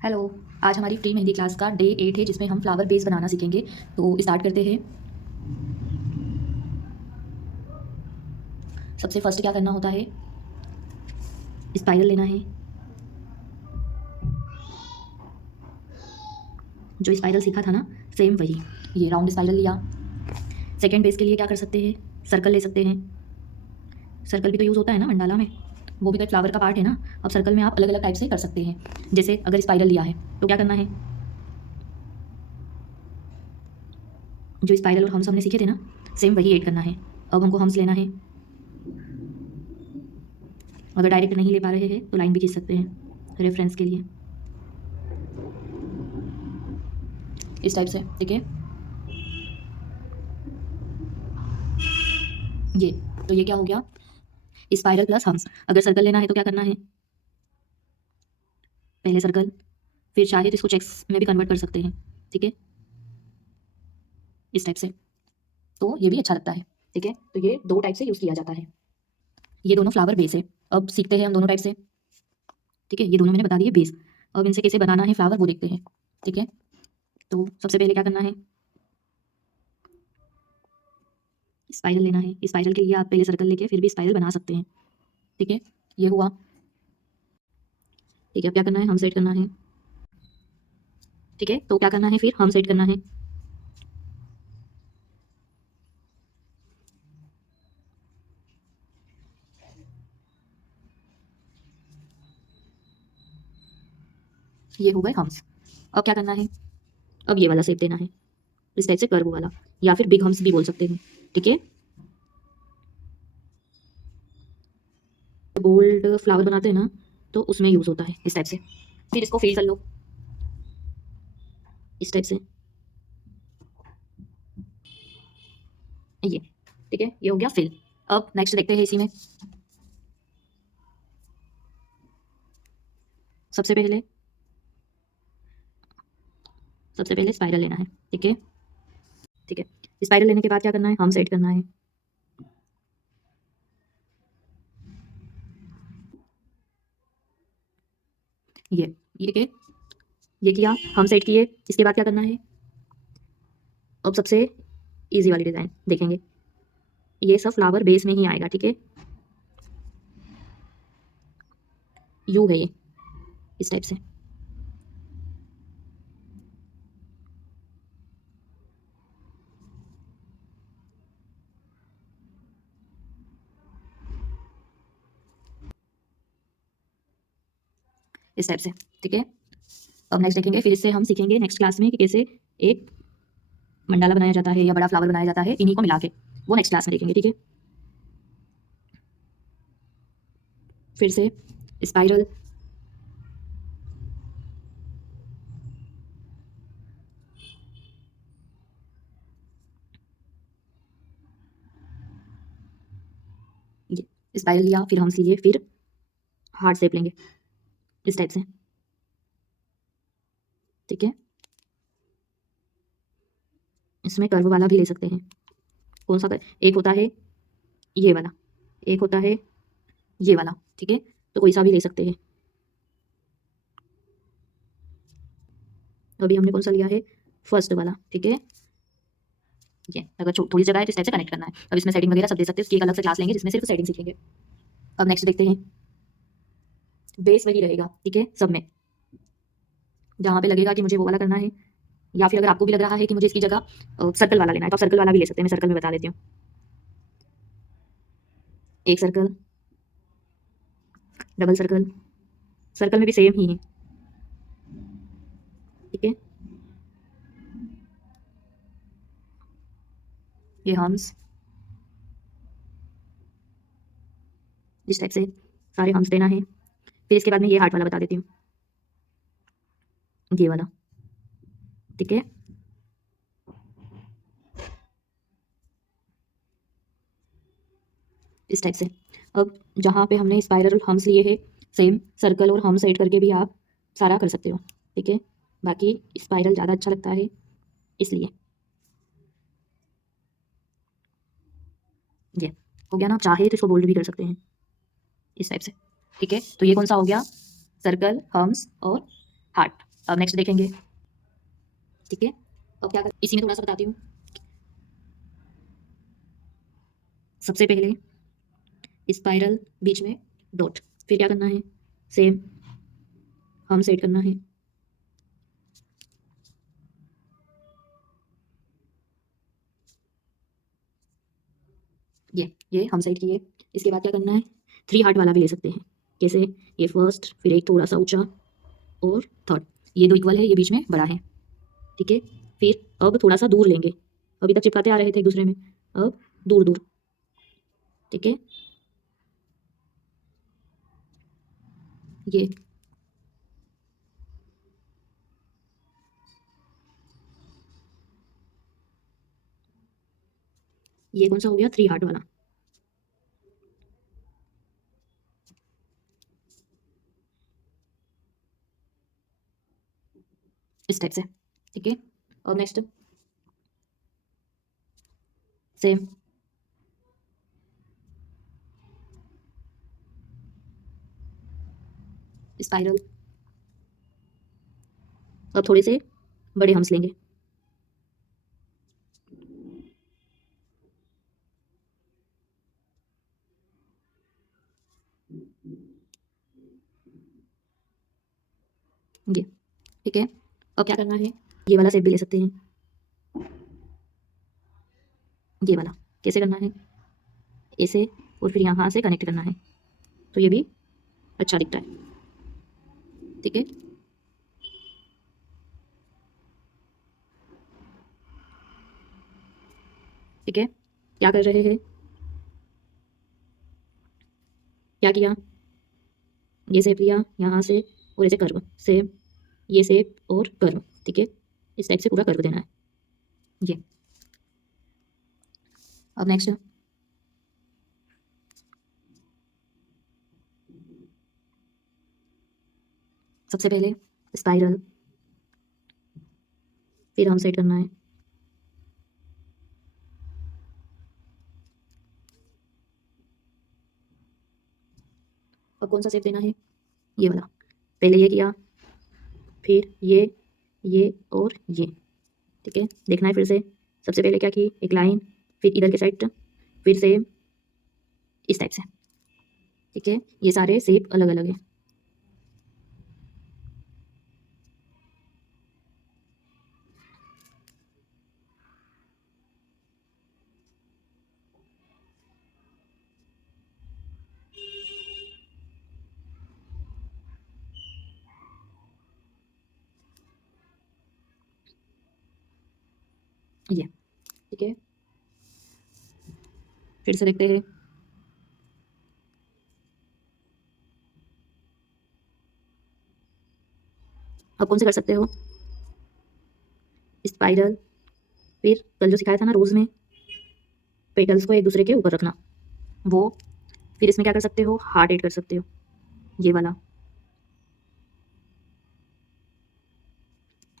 Hello. आज हमारी pre mehndi class का डे 8 है जिसमें हम फ्लावर बेस बनाना सीखेंगे। तो स्टार्ट करते हैं। सबसे फर्स्ट क्या करना होता है, स्पाइरल लेना है। जो स्पाइरल सीखा था ना, सेम वही, ये राउंड स्पाइरल लिया। सेकेंड बेस के लिए क्या कर सकते हैं, सर्कल ले सकते हैं। सर्कल भी तो यूज़ होता है ना मंडाला में, वो भी तो एक फ्लावर का पार्ट है ना। अब सर्कल में आप अलग अलग टाइप से कर सकते हैं। जैसे अगर स्पाइरल लिया है तो क्या करना है, जो स्पाइरल और हम्स हमने सीखे थे ना, सेम वही ऐड करना है। अब हमको हम्स लेना है। अगर डायरेक्ट नहीं ले पा रहे हैं तो लाइन भी खींच सकते हैं रेफरेंस के लिए, इस टाइप से। ठीक है, ये तो ये क्या हो गया, स्पाइरल प्लस हम्स। अगर सर्कल लेना है तो क्या करना है, पहले सर्कल, फिर चाहे तो इसको चेक्स में भी कन्वर्ट कर सकते हैं। ठीक है, इस टाइप से। तो ये भी अच्छा लगता है। ठीक है, तो ये दो टाइप से यूज़ किया जाता है। ये दोनों फ्लावर बेस है। अब सीखते हैं हम दोनों टाइप से। ठीक है, ये दोनों मैंने बता दिए बेस। अब इनसे कैसे बनाना है फ्लावर वो देखते हैं। ठीक है, तो सबसे पहले क्या करना है, स्पाइरल लेना है। स्पाइरल के लिए आप पहले सर्कल लेके फिर भी स्पाइरल बना सकते हैं। ठीक है, ये हुआ। ठीक है, अब क्या करना है, हम सेट करना है। ठीक है, तो क्या करना है, फिर हम सेट करना है। ये हो गए हम्स। अब क्या करना है, अब ये वाला शेप देना है, इस टाइप से कर्व वाला, या फिर बिग हम्स भी बोल सकते हैं। ठीक है, गोल्ड फ्लावर बनाते हैं ना, तो उसमें यूज होता है इस टाइप से। फिर इसको फिल कर लो इस टाइप से, ये। ठीक है, ये हो गया फिल। अब नेक्स्ट देखते हैं इसी में। सबसे पहले सबसे पहले स्पाइरल लेना है। ठीक है, ठीक है, स्पाइरल लेने के बाद क्या करना है, हम सेट करना है। ये के ये किया, हम सेट किए। इसके बाद क्या करना है, अब सबसे इजी वाली डिजाइन देखेंगे। ये सब फ्लावर बेस में ही आएगा। ठीक है, यू है ये, इस टाइप से। इस टाइप से। ठीक है, अब नेक्स्ट देखेंगे। फिर इससे हम सीखेंगे नेक्स्ट क्लास में कि कैसे एक मंडाला बनाया जाता है या बड़ा फ्लावर बनाया जाता है, इन्हीं को मिला के। वो नेक्स्ट क्लास में देखेंगे। ठीक है, फिर से स्पाइरल, ये स्पाइरल लिया, फिर हम लिए, फिर हार्ट शेप लेंगे इस टाइप से। ठीक है, इसमें कर्व वाला भी ले सकते हैं। कौन सा एक होता है ये वाला, एक होता है ये वाला। ठीक है, तो कोई सा भी ले सकते हैं। अभी हमने कौन सा लिया है, फर्स्ट वाला। ठीक है, ये अगर थोड़ी जगह है तो इस टाइप से कनेक्ट करना है। अब इसमें सेटिंग वगैरह सब दे सकते हैं, उसकी एक अलग से क्लास लेंगे जिसमें सिर्फ सेटिंग सीखेंगे। अब नेक्स्ट देखते हैं। बेस वही रहेगा। ठीक है, सब में जहाँ पे लगेगा कि मुझे वो वाला करना है, या फिर अगर आपको भी लग रहा है कि मुझे इसकी जगह सर्कल वाला लेना है तो आप सर्कल वाला भी ले सकते हैं। मैं सर्कल में बता देती हूँ। एक सर्कल, डबल सर्कल, सर्कल में भी सेम ही है। ठीक है, ये हम्स, इस टाइप से सारे हम्स देना है। फिर इसके बाद में ये हार्ट वाला बता देती हूँ, ये वाला। ठीक है, इस टाइप से। अब जहाँ पे हमने स्पाइरल और हम्स लिए हैं, सेम सर्कल और हम्स ऐड करके भी आप सारा कर सकते हो। ठीक है, बाकी स्पाइरल ज़्यादा अच्छा लगता है इसलिए। ये हो गया ना, चाहे तो इसको बोल्ड भी कर सकते हैं इस टाइप से। ठीक है, तो ये कौन सा हो गया, सर्कल, हम्स और हार्ट। अब नेक्स्ट देखेंगे, ठीक है। अब क्या कर, इसी में थोड़ा सा बताती हूँ। सबसे पहले स्पाइरल, बीच में डॉट, फिर क्या करना है, सेम हम सेट करना है। ये हम सेट किए। इसके बाद क्या करना है, 3 हार्ट वाला भी ले सकते हैं। कैसे, ये फर्स्ट, फिर एक थोड़ा सा ऊंचा और थर्ड, ये दो इक्वल है, ये बीच में बड़ा है, ठीक है। फिर अब थोड़ा सा दूर लेंगे, अभी तक चिपकाते आ रहे थे एक दूसरे में, अब दूर दूर, ठीक है। ये कौन सा हो गया, 3 हार्ट वाला। इस टाइप से, ठीक है। और नेक्स्ट सेम, स्पाइरल। अब थोड़े से बड़े हम्स लेंगे, ये, ठीक है। अब क्या करना है, ये वाला शेप भी ले सकते हैं, ये वाला। कैसे करना है, ऐसे, और फिर यहाँ से कनेक्ट करना है, तो ये भी अच्छा दिखता है, ठीक है। ठीक है, क्या कर रहे हैं, क्या किया, ये शेप लिया यहाँ से, और ऐसे कर्व, सेम ये शेप और कर्व, ठीक है। इस टाइप से पूरा कर्व देना है, ये। अब नेक्स्ट, सबसे पहले स्पाइरल, फिर हम सेट करना है, अब कौन सा शेप देना है, ये वाला। पहले ये किया, फिर ये और ये, ठीक है। देखना है फिर से, सबसे पहले क्या की, एक लाइन, फिर इधर के साइड, फिर से इस टाइप से, ठीक है। ये सारे शेप अलग अलग है, ये, ठीक है। फिर से देखते हैं, अब कौन से कर सकते हो, स्पाइरल, फिर कल जो सिखाया था ना रोज में, पेटल्स को एक दूसरे के ऊपर रखना, वो। फिर इसमें क्या कर सकते हो, हार्ट ऐड कर सकते हो, ये वाला,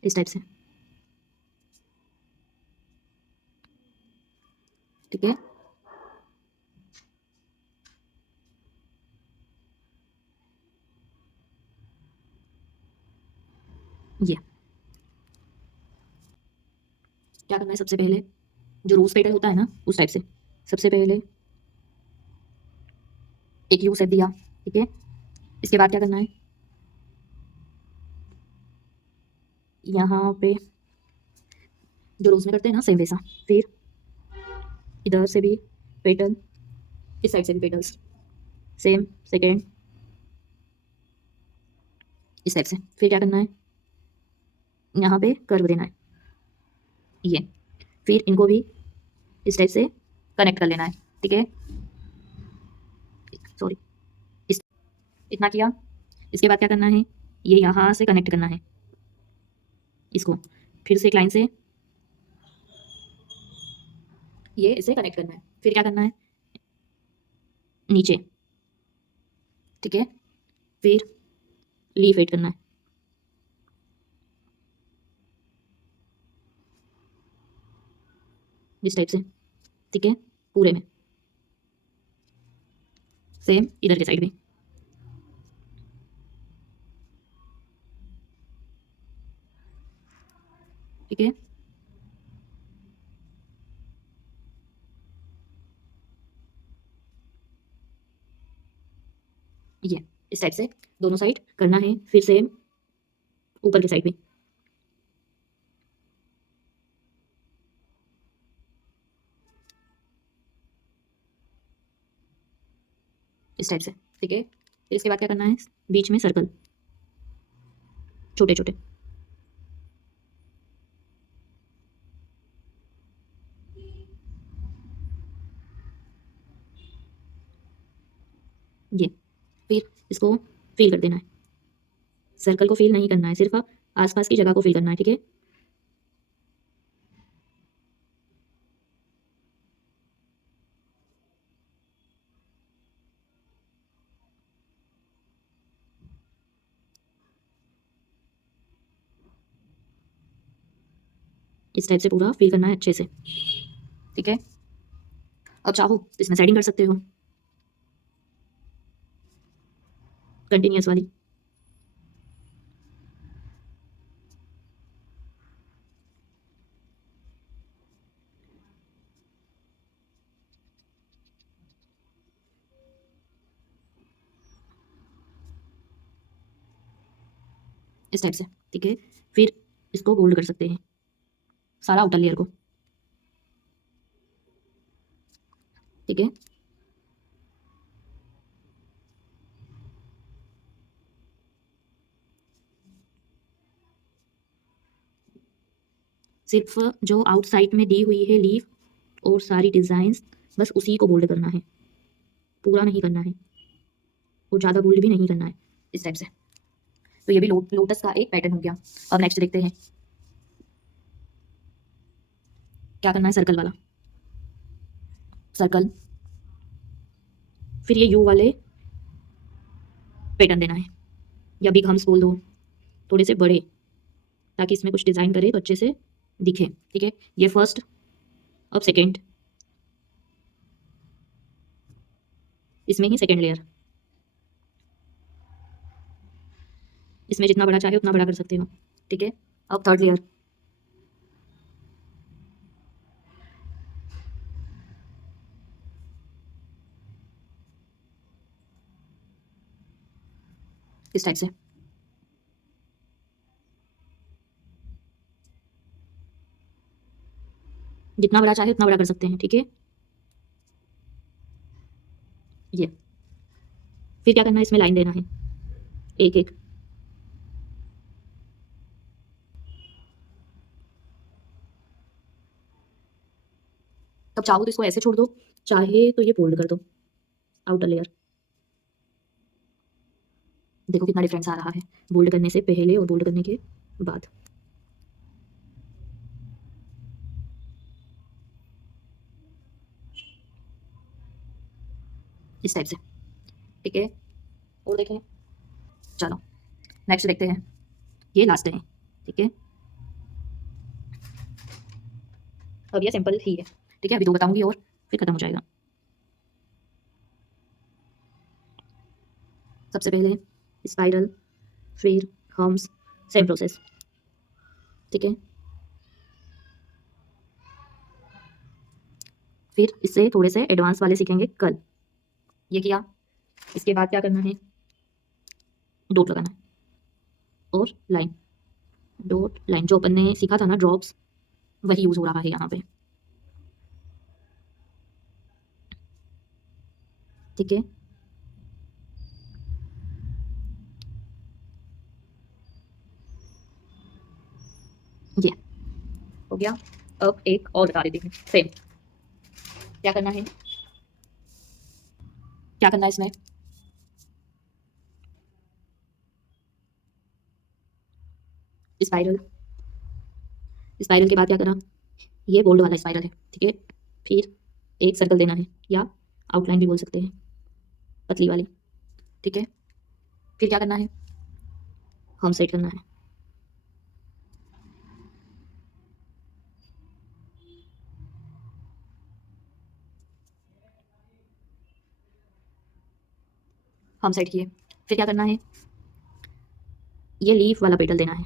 इस टाइप से, ठीक है। ये क्या करना है, सबसे पहले जो रोज पेटल होता है ना, उस टाइप से, सबसे पहले एक यू सेप दिया, ठीक है। इसके बाद क्या करना है, यहाँ पे जो रोज में करते हैं ना, सेम वैसा, फिर इधर से भी पेटल, इस साइड से भी पेटल्स, सेम सेकेंड, इस टाइप से। फिर क्या करना है, यहाँ पे कर्व देना है, ये। फिर इनको भी इस टाइप से कनेक्ट कर लेना है, ठीक है। सॉरी, इस, इतना किया। इसके बाद क्या करना है, ये यहाँ से कनेक्ट करना है इसको, फिर से एक लाइन से ये इसे कनेक्ट करना है। फिर क्या करना है, नीचे, ठीक है। फिर लीफ ऐड करना है, इस टाइप से, ठीक है, पूरे में। सेम इधर के साइड भी, ठीक है। ये इस टाइप से दोनों साइड करना है, फिर से ऊपर की साइड भी। इस टाइप से, ठीक है। फिर इसके बाद क्या करना है, बीच में सर्कल छोटे छोटे। ये फिर इसको फिल कर देना है। सर्कल को फिल नहीं करना है, सिर्फ आसपास की जगह को फिल करना है, ठीक है। इस टाइप से पूरा फिल करना है अच्छे से, ठीक है। अब चाहो तो इसमें सेटिंग कर सकते हो, कंटिन्यूअस वाली। इस टाइप से, ठीक है। फिर इसको गोल्ड कर सकते हैं, सारा आउटर लेयर को, ठीक है। सिर्फ जो आउटसाइड में दी हुई है लीफ और सारी डिजाइन्स, बस उसी को बोल्ड करना है, पूरा नहीं करना है और ज़्यादा बोल्ड भी नहीं करना है। इस टाइप से तो ये भी लोटस का एक पैटर्न हो गया। अब नेक्स्ट देखते हैं क्या करना है। सर्कल वाला सर्कल, फिर ये यू वाले पैटर्न देना है, या बिग हम्स बोल दो, थोड़े से बड़े, ताकि इसमें कुछ डिज़ाइन करे तो अच्छे से दिखे, ठीक है। ये फर्स्ट, अब सेकेंड, इसमें ही सेकेंड लेयर, इसमें जितना बड़ा चाहे उतना बड़ा कर सकते हो, ठीक है। अब थर्ड लेयर, इस टाइप से, जितना बड़ा चाहे उतना बड़ा कर सकते हैं, ठीक है। ये फिर क्या करना है, इसमें लाइन देना है एक एक। तब चाहो तो इसको ऐसे छोड़ दो, चाहे तो ये फोल्ड कर दो आउटर लेयर। देखो कितना डिफरेंस आ रहा है बोल्ड करने से पहले और बोल्ड करने के बाद। इस टाइप से, ठीक है। और देखें, चलो नेक्स्ट देखते हैं, ये लास्ट है, ठीक है। अब ये सिंपल ही है, ठीक है। अभी दो बताऊंगी और फिर खत्म हो जाएगा। सबसे पहले स्पाइरल, फिर हम्स, सेम प्रोसेस, ठीक है। फिर इससे थोड़े से एडवांस वाले सीखेंगे कल। ये किया, इसके बाद क्या करना है, डॉट लगाना है और लाइन, डॉट लाइन, जो अपन ने सीखा था ना ड्रॉप्स, वही यूज हो रहा है यहाँ पे, ठीक है। ये हो गया। अब एक और बता देती हूँ, सेम क्या करना है, क्या करना है इसमें, स्पाइरल, स्पाइरल के बाद क्या करा, ये बोल्ड वाला स्पाइरल है, ठीक है। फिर एक सर्कल देना है, या आउटलाइन भी बोल सकते हैं, पतली वाली, ठीक है। फिर क्या करना है, हम सेट करना है, हम सेट किए। फिर क्या करना है, ये लीफ वाला पेटल देना है,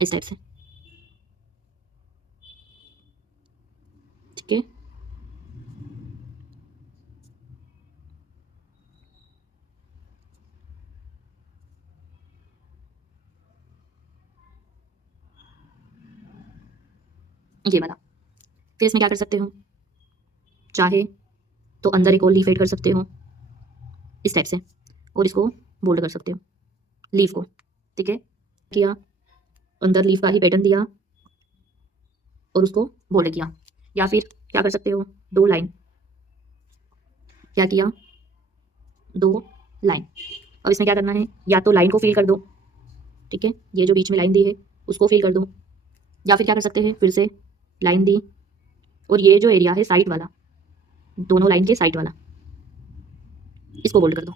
इस टाइप से, ठीक है। ये वाला। फिर इसमें क्या कर सकते हो, चाहे तो अंदर एक और लीफ ऐड कर सकते हो इस टाइप से, और इसको बोल्ड कर सकते हो लीफ को, ठीक है। किया, अंदर लीफ का ही पैटर्न दिया और उसको बोल्ड किया। या फिर क्या कर सकते हो, दो लाइन, क्या किया, दो लाइन। अब इसमें क्या करना है, या तो लाइन को फिल कर दो, ठीक है, ये जो बीच में लाइन दी है उसको फिल कर दो, या फिर क्या कर सकते हैं, फिर से लाइन दी और ये जो एरिया है साइड वाला, दोनों लाइन के साइड वाला, इसको बोल्ड कर दो।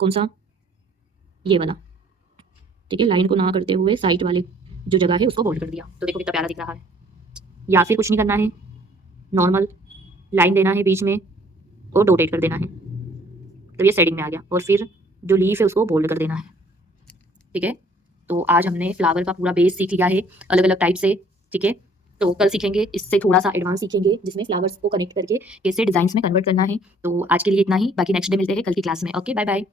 कौन सा, ये वाला, ठीक है। लाइन को ना करते हुए साइड वाले जो जगह है उसको बोल्ड कर दिया, तो देखो कितना प्यारा दिख रहा है। या फिर कुछ नहीं करना है, नॉर्मल लाइन देना है बीच में और डॉट ऐड कर देना है, तो ये शेडिंग में आ गया। और फिर जो लीफ है उसको बोल्ड कर देना है, ठीक है। तो आज हमने फ्लावर का पूरा बेस सीख लिया है अलग अलग टाइप से, ठीक है। तो कल सीखेंगे इससे थोड़ा सा एडवांस सीखेंगे, जिसमें फ्लावर्स को कनेक्ट करके कैसे डिजाइन्स में कन्वर्ट करना है। तो आज के लिए इतना ही, बाकी नेक्स्ट डे मिलते हैं कल की क्लास में। Okay, bye bye.